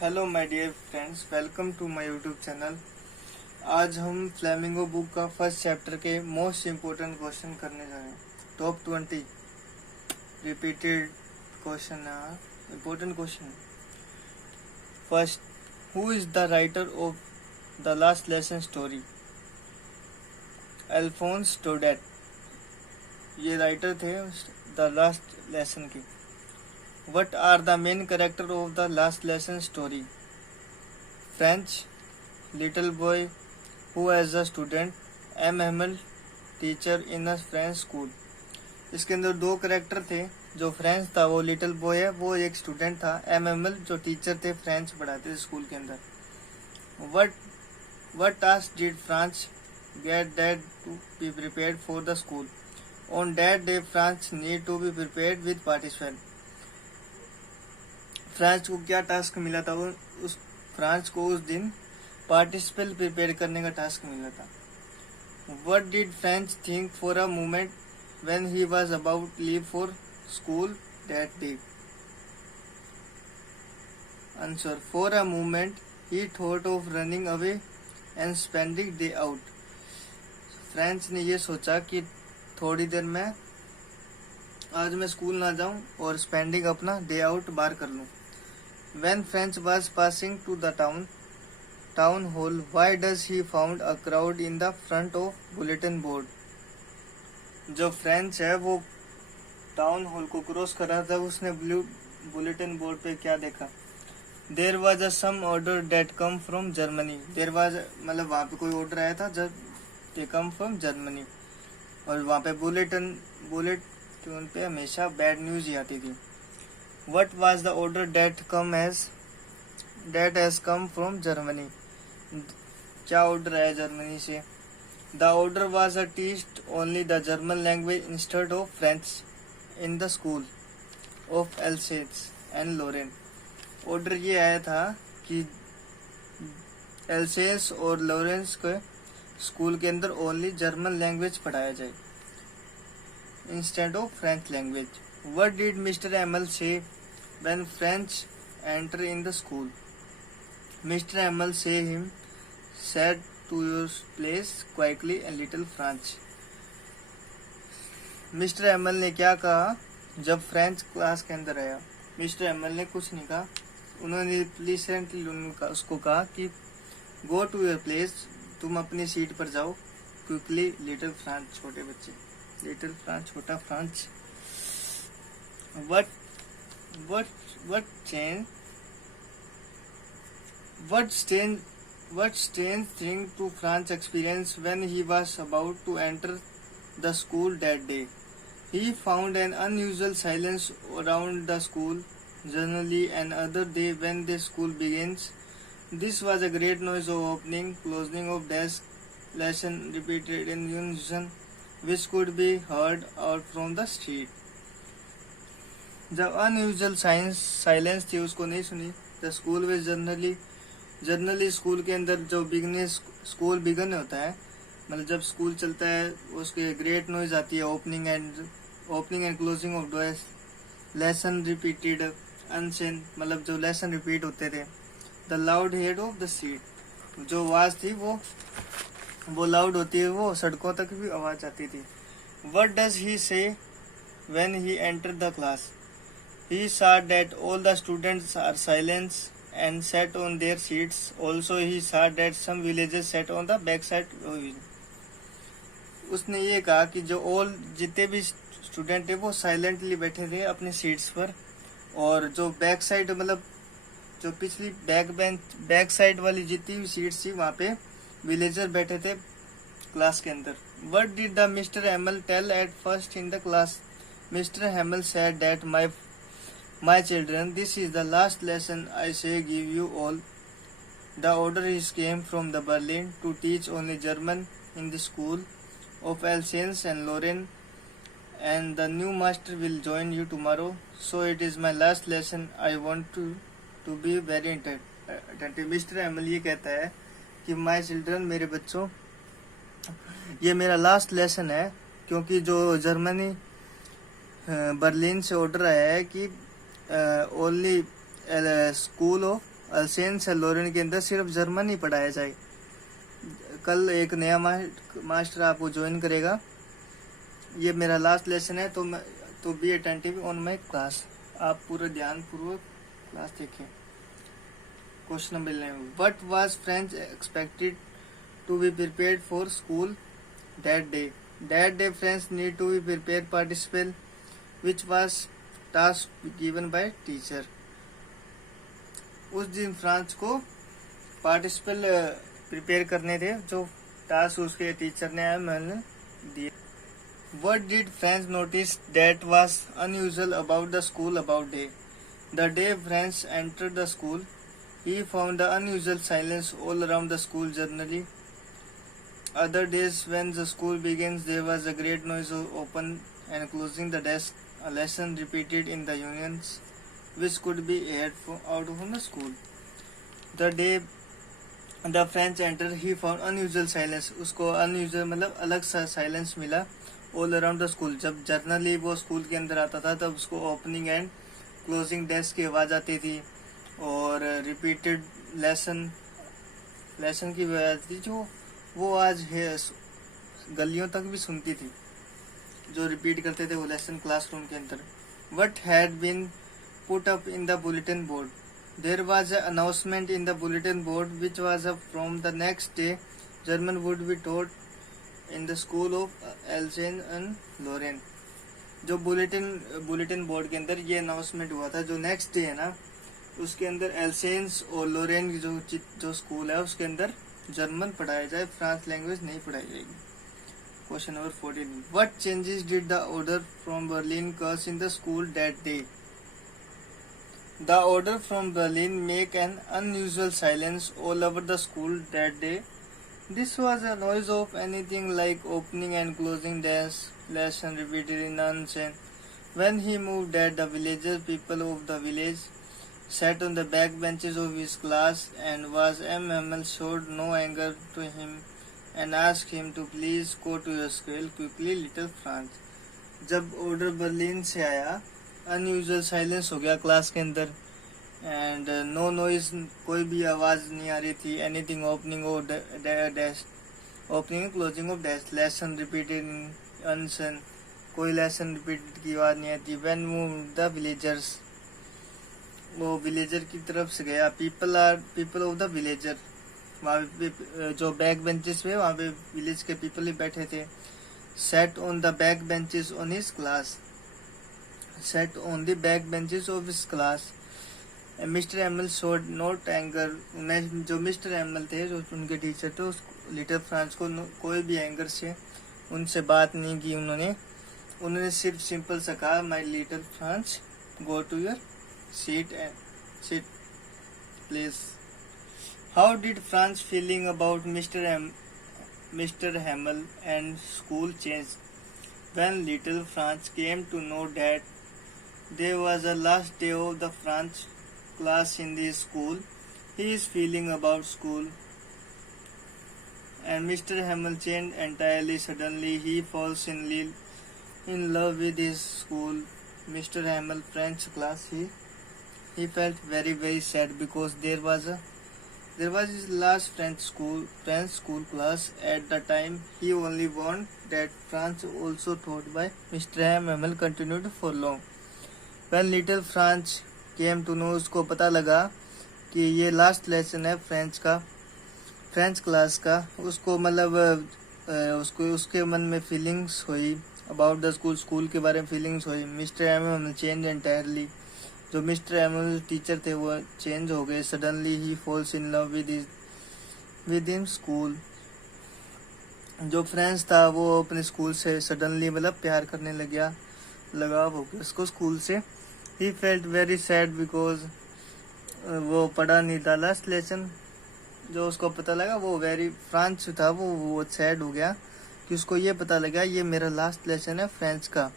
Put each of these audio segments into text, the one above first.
Hello my dear friends, welcome to my YouTube channel. आज हम Flamingo book का first chapter के most important question करने जा रहे हैं। टॉप 20 रिपीटेड क्वेश्चन है, important question. First, who is the writer of the last lesson story? Alphonse Daudet, ये राइटर थे द लास्ट लेसन के। What are the main character of the last lesson story? French, little boy who as a student, M. Hamel, teacher in a French school. इसके अंदर दो character थे। जो French था वो लिटिल बॉय है, वो एक स्टूडेंट था। एम एम एल जो टीचर थे, फ्रेंच पढ़ाते थे स्कूल के अंदर। What task did Franz get dad to be prepared for the school? On that day, Franz need to be prepared with participant. France को क्या टास्क मिला था? वो उस फ्रांस को उस दिन पार्टिसिपल प्रिपेयर करने का टास्क मिला था। What did French think for a moment when he was about leave for school that day? Answer, for a moment he thought of running away and spending day out. French ने ये सोचा कि थोड़ी देर में आज मैं स्कूल ना जाऊं और स्पेंडिंग अपना डे आउट बाहर कर लूं। When French was passing to the town hall, why does he found a crowd in the front of bulletin board? जो फ्रेंच है वो टाउन हॉल को क्रॉस कर रहा था, उसने बुलेटिन बोर्ड पे क्या देखा? There was a some order that come from Germany. There was मतलब वहाँ पे कोई ऑर्डर आया था जब they come from Germany, और वहाँ पे बुलेटिन पे हमेशा बैड न्यूज ही आती थी। What was the order that has come from Germany? क्या ऑर्डर आया जर्मनी से? The order was to teach only the German language instead of French in the school of Alsace and Lorraine. Order ये आया था कि else's और Lawrence के school के अंदर ओनली जर्मन लैंग्वेज पढ़ाया जाए instead of French language. What did Mr. Emil say when French enter in the school? Mr. Emil say him said to your place quickly and little French. Mister ML ने क्या कहा जब French class के अंदर आया? Mister ML ने कुछ नहीं कहा, उन्होंने प्लीसेंटली उसको कहा कि गो टू योर प्लेस, तुम अपनी सीट पर जाओ। क्विकली लिटिल फ्रांस, छोटे बच्चे, लिटिल फ्रांस, छोटा France. What strange thing to Franz experienced when he was about to enter the school that day? He found an unusual silence around the school. Generally, another day when the school begins, this was a great noise of opening, closing of desk, lesson repeated in unison, which could be heard out from the street. जब unusual silence थी उसको नहीं सुनी। The school में generally school के अंदर जो school begin होता है, मतलब जब स्कूल चलता है उसके ग्रेट नॉइज आती है, opening and closing of doors, lesson repeated unseen, मतलब जो लेसन रिपीट होते थे। The loud head of the street, जो आवाज थी वो लाउड होती है, वो सड़कों तक भी आवाज आती थी। व्हाट डज ही से when he enter the class? He saw that all the students are silent and sat on their seats. Also, he saw that some villagers sat on the backside of it. उसने ये कहा कि जितने भी student थे वो silently बैठे थे अपने सीट्स पर, और जो बैक साइड मतलब जो पिछली बैक साइड वाली जितनी भी सीट्स थी वहाँ पे विलेजर बैठे थे क्लास के अंदर। What did the Mr. Hamel tell at first in the class? Mr. Hamel said that My children, this is the last lesson I say give you all. The order is came from the Berlin to teach only German in the school of Alsace and Lorraine, and the new master will join you tomorrow. So it is my last lesson. I want to be very attentive. Mr. Emil ये कहता है कि my children, मेरे बच्चों, ये मेरा last lesson है, क्योंकि जो जर्मनी बर्लिन से ऑर्डर आया है कि ओनली स्कूल ऑफ अल्सेंस लोरेन के अंदर सिर्फ जर्मन ही पढ़ाया जाए। कल एक नया मास्टर आपको ज्वाइन करेगा। ये मेरा लास्ट लेसन है, तो be attentive on my class. आप पूरा ध्यान पूर्वक क्लास देखें। Question number 11, what was French expected to be prepared for school that day? That day French need to be prepare participle which was task given by teacher. उस दिन France को participle prepare करने थे, जो task उसके teacher ने दिए। What did Franz notice that was unusual about the school about day? The day Franz entered the school, he found the unusual silence all around the school generally. Other days when the school begins, there was a great noise of open and closing the desk, a lesson repeated in the unions, which could be heard out from the school. The day the French entered, he found unusual silence. उसको unusual मतलब अलग सा silence मिला all around the school. जब generally वो school के अंदर आता था तब उसको ओपनिंग एंड क्लोजिंग डेस्क की आवाज आती थी, और रिपीटेड लेसन की आवाज थी, जो वो आज है गलियों तक भी सुनती थी, जो रिपीट करते थे वो लेसन क्लासरूम के अंदर। What had been put up in the bulletin board? There was a announcement in the bulletin board which was up from the next day German would be taught in the school of Alsace and Lorraine. जो bulletin board के अंदर ये announcement हुआ था, जो next day है ना, उसके अंदर एल्सेंस और लोरेन की जो स्कूल है उसके अंदर जर्मन पढ़ाया जाए, फ्रांस लैंग्वेज नहीं पढ़ाई जाएगी। Question number 14, what changes did the order from Berlin cause in the school that day? The order from Berlin make an unusual silence all over the school that day. This was a noise of anything like opening and closing desk, lesson repeated in unison. When he moved that the villagers, people of the village, sat on the back benches of his class, and was Hamel showed no anger to him and asked him to please go to your school quickly, little Franz. जब order Berlin से आया, unusual silence हो गया class के अंदर, and no noise, कोई भी आवाज नहीं आ रही थी। Anything opening of desk, opening closing of desk, lesson repeated in unison, कोई लेसन रिपीट की आवाज नहीं आती। व्हेन मूव द विलेजर्स, वो विलेजर की तरफ से गया। पीपल ऑफ द विलेजर, वहाँ पे जो बैक बेंचेस पे, वहाँ पे विलेज के पीपल ही बैठे थे। Set on the back benches on his class, set on the back benches of his class. Mister Emil showed not anger, जो मिस्टर एमल थे, जो उनके टीचर थे, उस लिटिल फ्रांस को कोई भी एंगर से उनसे बात नहीं की। उन्होंने सिर्फ सिंपल सा कहा, my little Franz go to your seat and sit please. How did Franz feeling about Mr Hamel and school change when little Franz came to know that there was a last day of the French class in the school? He is feeling about school, and Mr. Hamel changed entirely. Suddenly he falls in love with his school. Mr. Hamel French class, he felt very sad because there was his last French school class. At the time he only wanted that French also taught by Mr. Hamel continued for long. When little French came to know, उसको पता लगा कि ये last lesson है French class का, उसको मतलब उसके मन में फीलिंग्स हुई अबाउट द स्कूल के बारे में फीलिंग्स हुई। मिस्टर एमल चेंज एंटायरली, जो मिस्टर एमल टीचर थे वो चेंज हो गए। Suddenly he falls in love with him school, जो फ्रेंच था वो अपने स्कूल से सडनली मतलब प्यार करने लगाव हो गया उसको स्कूल से। He felt very sad because वो पढ़ा नहीं था लास्ट लेसन, जो उसको पता लगा वो फ्रांच था, वो सैड हो गया कि उसको ये पता लगा ये मेरा लास्ट लेसन है फ्रेंच का।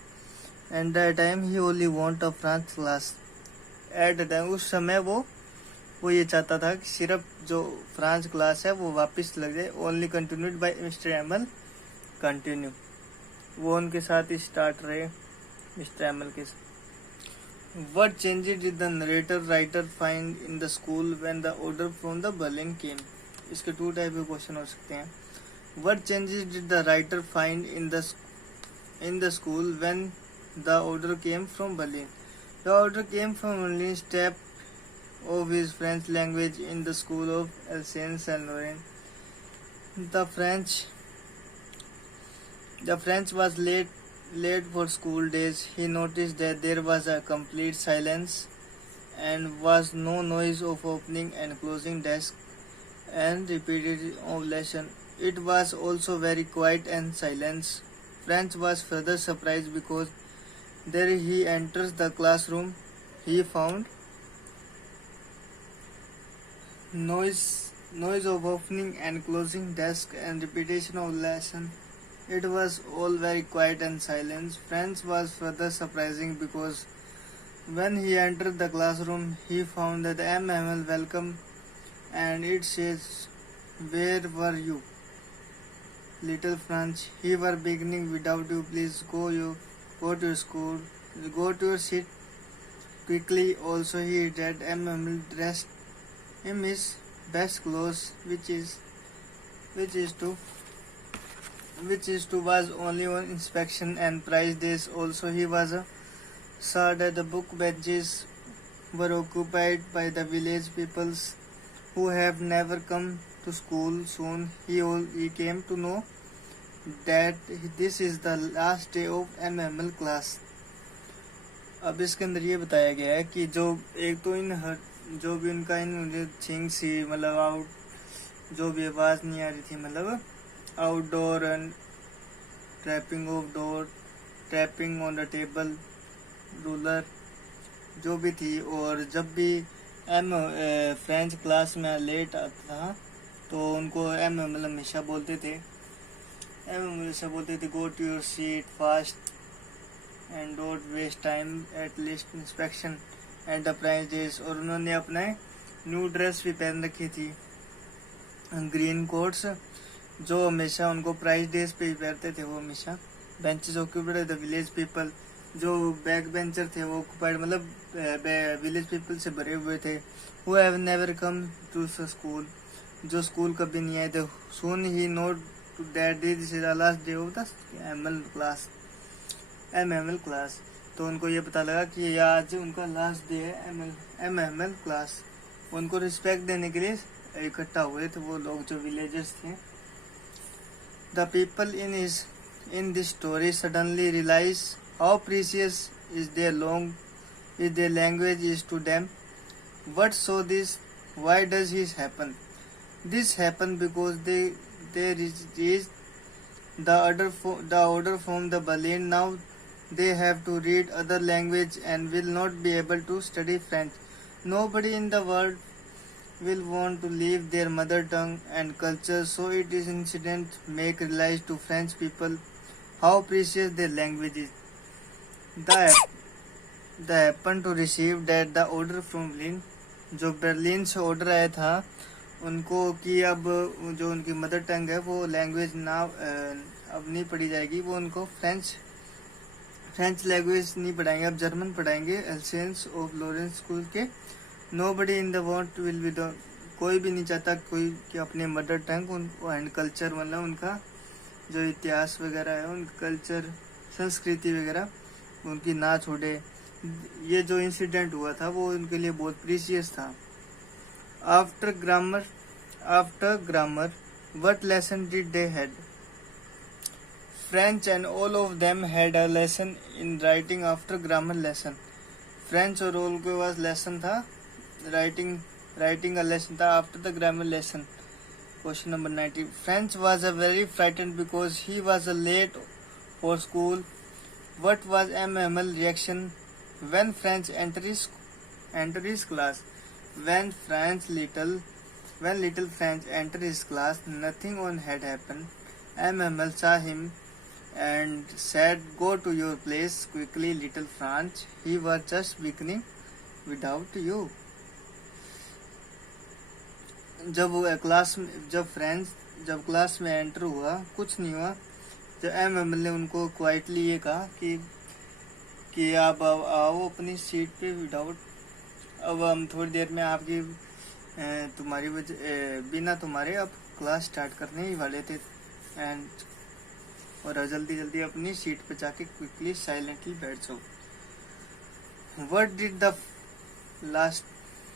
And that time he only want a French class. At the time, उस समय वो ये चाहता था कि सिर्फ जो फ्रांच क्लास है वो वापस लग जाए। Only continued by Mister Hamel continue, वो उनके साथ ही स्टार्ट रहे मिस्टर एमल के साथ। What changes did the narrator writer find in the school when the order from the Berlin came? इसके टू टाइप के क्वेश्चन हो सकते हैं. What changes did the writer find in the school when the order came from Berlin? The order came from Berlin. Step of his French language in the school of Alsace Saint Laurent. The French was late for school days. He noticed that there was a complete silence and was no noise of opening and closing desk and repeated of lesson. It was also very quiet and silence. French was further surprised because there he enters the classroom. He found noise of opening and closing desk and repetition of lesson. It was all very quiet and silent. French was further surprising because when he entered the classroom, he found that MML welcome and it says, "Where were you, little French? He were beginning without you. Please go to your school. Go to your seat quickly." Also, he read MML dressed in his best clothes, which was only on inspection and prize days. Also, he was saw that the book benches were occupied by the village peoples who have never come to school. Soon he came to know that this is the last day of MML class. अब इसके अंदर ये बताया गया है कि जो एक तो जो भी उनका इन थिंग्स सी मतलब आउट जो भी आवाज़ नहीं आ रही थी मतलब outdoor and trapping of door tapping on the table ruler जो भी थी. और जब भी फ्रेंच क्लास में लेट आता था तो उनको मतलब हमेशा बोलते थे go to your seat fast and don't waste time at list inspection at the prize days. और उन्होंने अपने न्यू ड्रेस भी पहन रखी थी ग्रीन कोट्स जो हमेशा उनको प्राइज डेज पे ही पहनते थे. वो हमेशा benches occupied the village people जो बैक बेंचर थे वो ऑक्यूपाइड मतलब विलेज पीपल से भरे हुए थे. Who have never come to school जो स्कूल कभी नहीं आए थे. सून ही note that this is the last day of the MML class. तो उनको ये पता लगा कि ये आज उनका लास्ट डे है MML क्लास. उनको रिस्पेक्ट देने के लिए इकट्ठा हुए थे वो लोग जो विलेजर्स थे. The people in this story suddenly realize how precious is their language is to them. What so this? Why does this happen? This happen because they reached the order from the Berlin. Now they have to read other language and will not be able to study French. Nobody in the world will want to leave their mother tongue and culture, so it is incident make realize to French people how precious their language is. They happen to receive that the order from Berlin, जो Berlin से order आया था उनको कि अब जो उनकी mother tongue है वो लैंग्वेज ना अब नहीं पढ़ी जाएगी. वो उनको फ्रेंच लैंग्वेज नहीं पढ़ाएंगे, अब जर्मन पढ़ाएंगे एल्सेंस ऑफ लॉरेंस स्कूल के. Nobody in the world will be the कोई भी नहीं चाहता कोई कि अपने मदर टंग उनको एंड कल्चर मतलब उनका जो इतिहास वगैरह है उनका कल्चर संस्कृति वगैरह उनकी ना छोड़े. ये जो इंसिडेंट हुआ था वो उनके लिए बहुत प्रीशियस था. After grammar what lesson did they had? French and all of them had a lesson in writing after grammar lesson. French और ऑल के पास लेसन था राइटिंग अ लेसन था after the grammar lesson. Question number 90. French was a very frightened because he was a late for school. What was MML reaction when French entered his class? When little French entered his class, nothing on had happened. MML saw him and said, "Go to your place quickly, little French. He was just beginning without you." जब class में enter हुआ कुछ नहीं हुआ. जब MML ने उनको quietly ये कहा कि कि आप अब आओ अपनी सीट पे विदाउट। अब हम थोड़ी देर में आपकी तुम्हारी वजह बिना तुम्हारे अब क्लास स्टार्ट करने ही वाले थे। एंड और जल्दी जल्दी अपनी सीट पे जाके क्विकली साइलेंटली बैठ जाओ। What did the last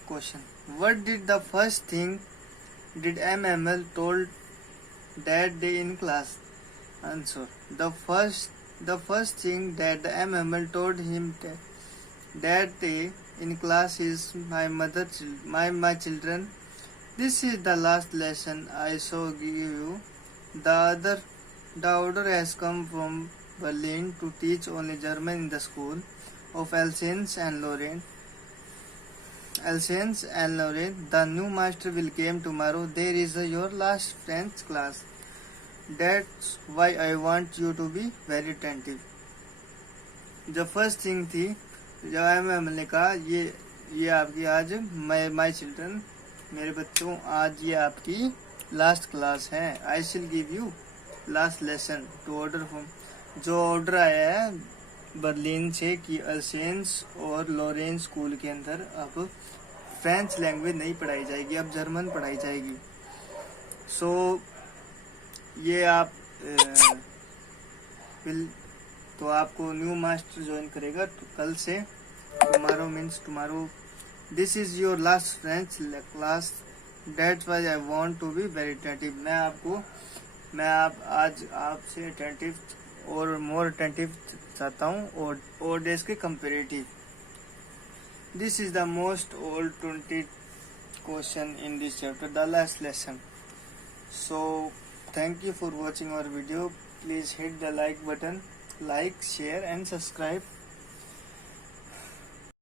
question, what did the first thing did MML told that day in class? Answer: the first thing that the MML told him that day in class is my children. This is the last lesson I shall give you. The order has come from Berlin to teach only German in the school of Alsace and Lorraine. The new master will come tomorrow. There is your last French class. That's why I want you to be very attentive. The first thing थी जब हमने कहा ये आपकी आज my children, मेरे बच्चों, आज ये आपकी लास्ट क्लास है। I shall give you last lesson to order from, जो ऑर्डर आया है बर्लिन से कि अल्सेंस और लोरेन स्कूल के अंदर अब फ्रेंच लैंग्वेज नहीं पढ़ाई जाएगी, अब जर्मन पढ़ाई जाएगी। सो ये आप तो आपको न्यू मास्टर ज्वाइन करेगा तो कल से। Tomorrow means tomorrow. This is your last French class, that's why I want to be very attentive. मैं आज आपसे अटेंटिव और मोर अटेंटिव चाहता हूँ और डेज के comparative. This is the most old 20 question in this chapter, the last lesson. So thank you for watching our video. Please hit the like button, like, share and subscribe.